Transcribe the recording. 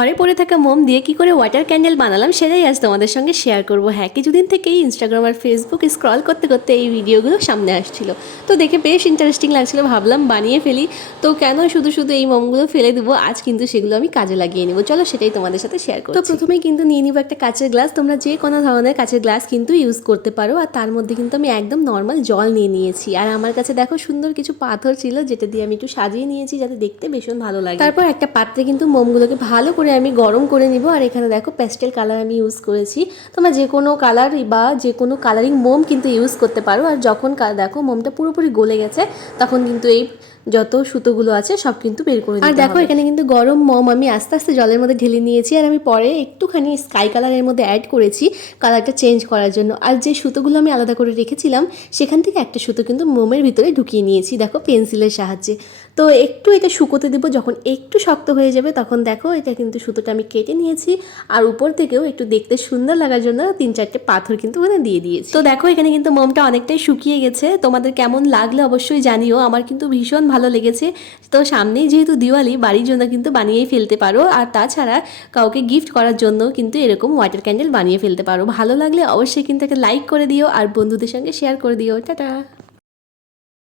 ঘরে পড়ে থাকা মোম দিয়ে কি করে ওয়াটার ক্যান্ডেল বানালাম সেটাই আজ তোমাদের সঙ্গে শেয়ার করব। হ্যাঁ কিছুদিন থেকেই ইনস্টাগ্রাম আর ফেসবুক স্ক্রল করতে করতে এই ভিডিওগুলো সামনে আসছিল। তো দেখে বেশ ইন্টারেস্টিং লাগছিল ভাবলাম বানিয়ে ফেলি। তো কেন শুধু শুধু এই মোমগুলো ফেলে দেবো? আজ কিন্তু সেগুলো আমি কাজে লাগিয়ে নেব। চলো সেটাই তোমাদের সাথে শেয়ার করো তো প্রথমেই কিন্তু নিয়ে নিবো একটা কাঁচের গ্লাস তোমরা যে কোনো ধরনের কাঁচের গ্লাস কিন্তু ইউজ করতে পারো। আর তার মধ্যে কিন্তু আমি একদম নর্মাল জল নিয়ে নিয়েছি। আর আমার কাছে দেখো সুন্দর কিছু পাথর ছিল যেটা দিয়ে আমি একটু সাজিয়ে নিয়েছি যাতে দেখতে ভীষণ ভালো লাগে। তারপর একটা পাত্রে কিন্তু মোমগুলোকে ভালো করে আমি গরম করে নিব, আর এখানে দেখো প্যাস্টেল কালার আমি ইউজ করেছি। তোমরা যে কোনো কালার বা যে কোনো কালারিং মোম কিন্তু ইউজ করতে পারো, আর যখন দেখো মোমটা পুরোপুরি গলে গেছে, তখন কিন্তু এই যত সুতোগুলো আছে সব কিন্তু বের করে আর দেখো এখানে কিন্তু গরম মোম আমি আস্তে আস্তে জলের মধ্যে ঢেলে নিয়েছি আর আমি পরে একটুখানি স্কাই কালারের মধ্যে অ্যাড করেছি কালারটা চেঞ্জ করার জন্য। আর যে সুতোগুলো আমি আলাদা করে রেখেছিলাম সেখান থেকে একটা সুতো কিন্তু মোমের ভিতরে ঢুকিয়ে নিয়েছি দেখো পেন্সিলের সাহায্যে। তো একটু এটা শুকোতে দেবো যখন একটু শক্ত হয়ে যাবে তখন দেখো এটা কিন্তু সুতোটা আমি কেটে নিয়েছি আর উপর থেকেও একটু দেখতে সুন্দর লাগার জন্য তিন চারটে পাথর কিন্তু ওখানে দিয়ে দিয়েছি। তো দেখো এখানে কিন্তু মোমটা অনেকটাই শুকিয়ে গেছে তোমাদের কেমন লাগলে অবশ্যই জানিও আমার কিন্তু ভীষণ ভালো লেগেছে। তো সামনেই যেহেতু দিওয়ালি, বাড়ির জন্য কিন্তু বানিয়েই ফেলতে পারো। আর তাছাড়া কাউকে গিফট করার জন্য কিন্তু এরকম ওয়াটার ক্যান্ডেল বানিয়ে ফেলতে পারো। ভালো লাগলে অবশ্যই কিন্তু একটা লাইক করে দিও। আর বন্ধুদের সঙ্গে শেয়ার করে দিও। টাটা!